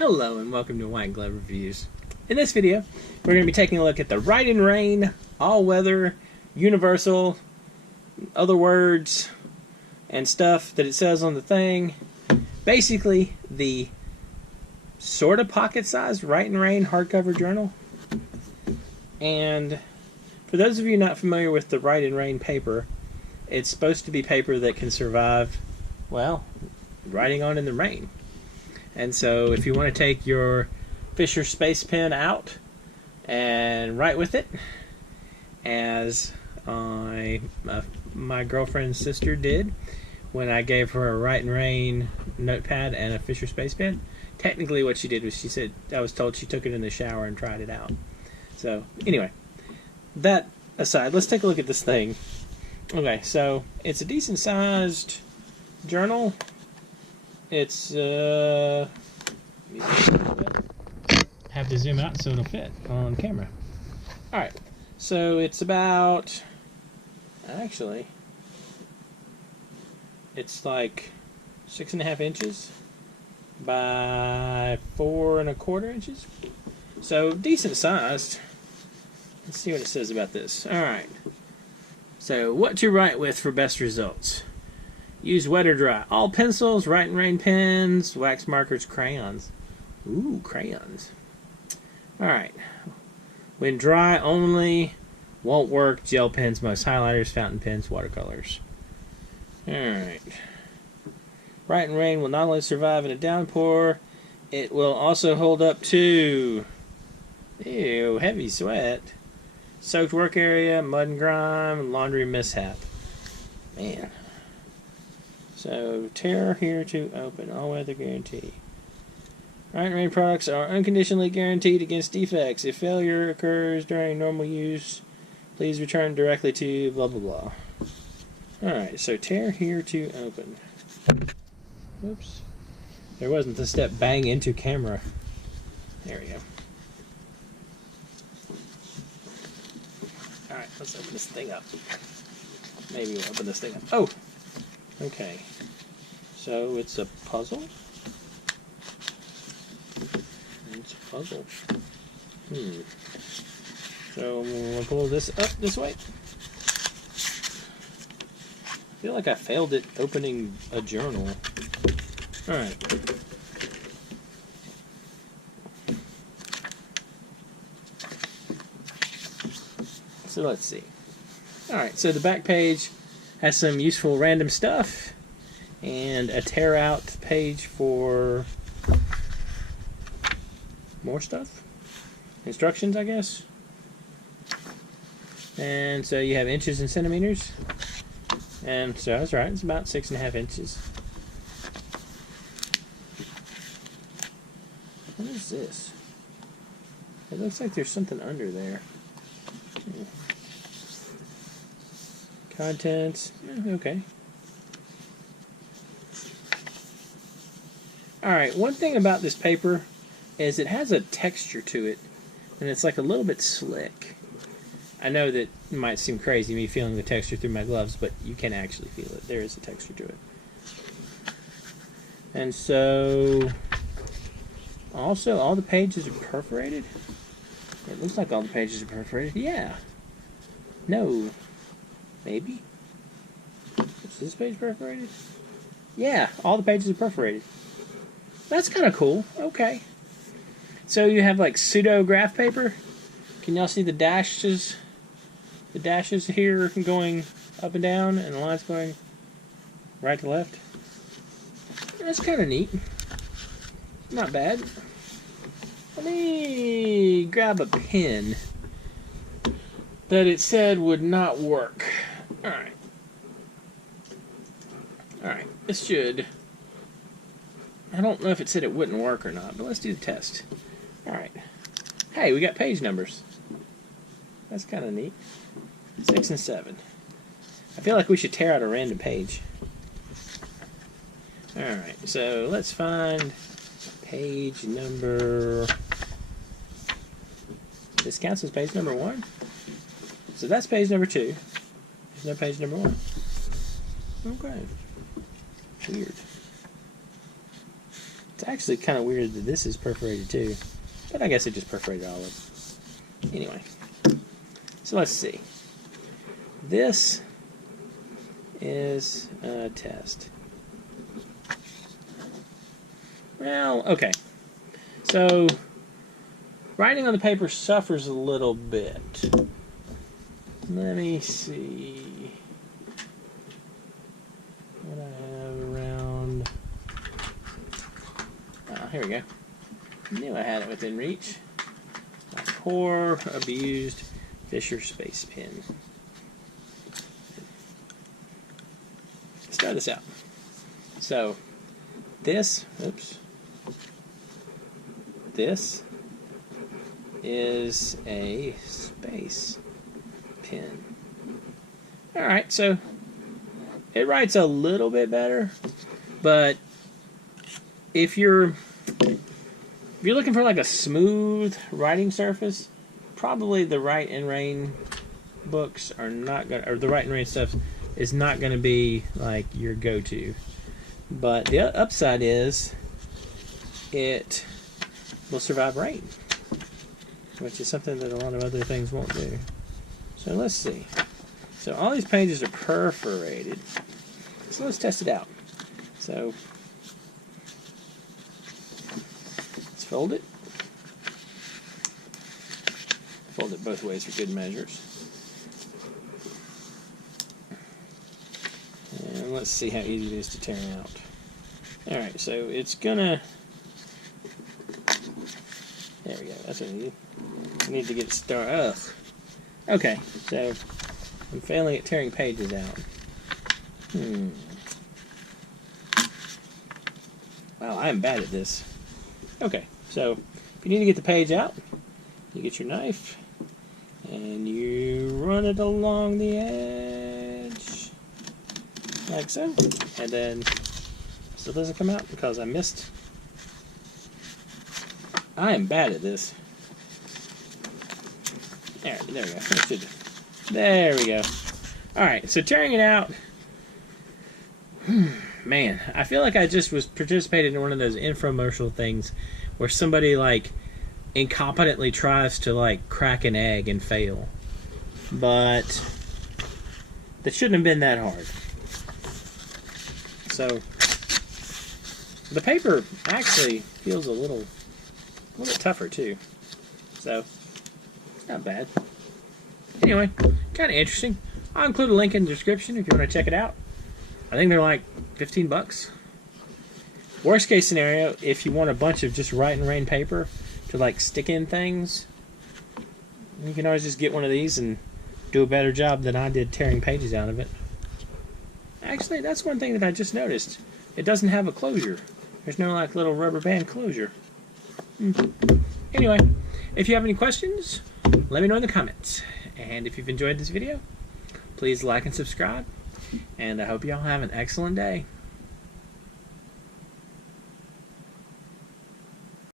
Hello and welcome to White Glove Reviews. In this video, we're going to be taking a look at the Rite in Rain, all-weather, universal, other words, and stuff that it says on the thing. Basically, the sort of pocket-sized Rite in Rain hardcover journal. And for those of you not familiar with the Rite in Rain paper, it's supposed to be paper that can survive, well, writing on in the rain. And so if you want to take your Fisher Space Pen out and write with it, as my girlfriend's sister did when I gave her a Rite in Rain notepad and a Fisher Space Pen, technically what she did was she said, I was told she took it in the shower and tried it out. So anyway, that aside, let's take a look at this thing. Okay, so it's a decent sized journal. It's have to zoom out so it'll fit on camera. Alright, so it's about, actually, it's like 6.5 inches by 4 1/4 inches. So decent sized. Let's see what it says about this. Alright. So, what to write with for best results? Use wet or dry. All pencils, Rite in Rain pens, wax markers, crayons. Ooh, crayons. Alright. When dry only, won't work. Gel pens, most highlighters, fountain pens, watercolors. Alright. Rite in Rain will not only survive in a downpour, it will also hold up to, ew, heavy sweat, soaked work area, mud and grime, laundry mishap. Man. So, tear here to open. All-weather guarantee. Rite in Rain products are unconditionally guaranteed against defects. If failure occurs during normal use, please return directly to blah blah blah. Alright, so tear here to open. Oops. There wasn't the step bang into camera. There we go. Alright, let's open this thing up. Maybe we'll open this thing up. Oh! Okay, so it's a puzzle? It's a puzzle. So I'm going to pull this up this way. I feel like I failed at opening a journal. Alright. So let's see. Alright, so the back page has some useful random stuff and a tear out page for more stuff. Instructions, I guess. And so you have inches and centimeters. And so that's right, it's about 6.5 inches. What is this? It looks like there's something under there. Contents, okay. Alright, one thing about this paper is it has a texture to it, and it's like a little bit slick. I know that it might seem crazy, me feeling the texture through my gloves, but you can actually feel it. There is a texture to it. And so, also, all the pages are perforated? It looks like all the pages are perforated. Yeah. No. Maybe? Is this page perforated? Yeah, all the pages are perforated. That's kind of cool. Okay. So you have like pseudo graph paper. Can y'all see the dashes? The dashes here going up and down, and the lines going right to left. That's kind of neat. Not bad. Let me grab a pen that it said would not work. Alright. Alright, this should... I don't know if it said it wouldn't work or not, but let's do the test. Alright. Hey, we got page numbers. That's kind of neat. 6 and 7. I feel like we should tear out a random page. Alright, so let's find page number... This counts as page number 1? So that's page number 2. There's no page number 1. Okay. Weird. It's actually kind of weird that this is perforated too. But I guess it just perforated all of it. Anyway. So let's see. This is a test. Well, okay. So, writing on the paper suffers a little bit. Let me see what I have around. Oh, here we go. Knew I had it within reach. My poor, abused Fisher Space Pen. Let's try this out. So, this is a space pen. Alright, so it writes a little bit better, but if you're looking for like a smooth writing surface, probably the Rite and Rain books are not gonna, or the Rite and Rain stuff is not gonna be like your go-to. But the upside is it will survive rain, which is something that a lot of other things won't do. So let's see. So all these pages are perforated. So let's test it out. So let's fold it. Fold it both ways for good measures. And let's see how easy it is to tear out. Alright, so it's gonna... There we go, that's what I need. I need to get it started. Ugh. Okay, so I'm failing at tearing pages out. Wow, I'm bad at this. Okay, so if you need to get the page out, you get your knife and you run it along the edge like so, and then still doesn't come out because I missed. I am bad at this. There we go. There we go. Alright, so tearing it out. Man, I feel like I just was participating in one of those infomercial things where somebody like incompetently tries to like crack an egg and fail. But that shouldn't have been that hard. So the paper actually feels a little bit tougher too. So it's not bad. Anyway, kind of interesting. I'll include a link in the description if you want to check it out. I think they're like 15 bucks. Worst case scenario, if you want a bunch of just Rite and Rain paper to like stick in things, you can always just get one of these and do a better job than I did tearing pages out of it. Actually, that's one thing that I just noticed. It doesn't have a closure. There's no like little rubber band closure. Anyway, if you have any questions, let me know in the comments. And if you've enjoyed this video, please like and subscribe. And I hope y'all have an excellent day.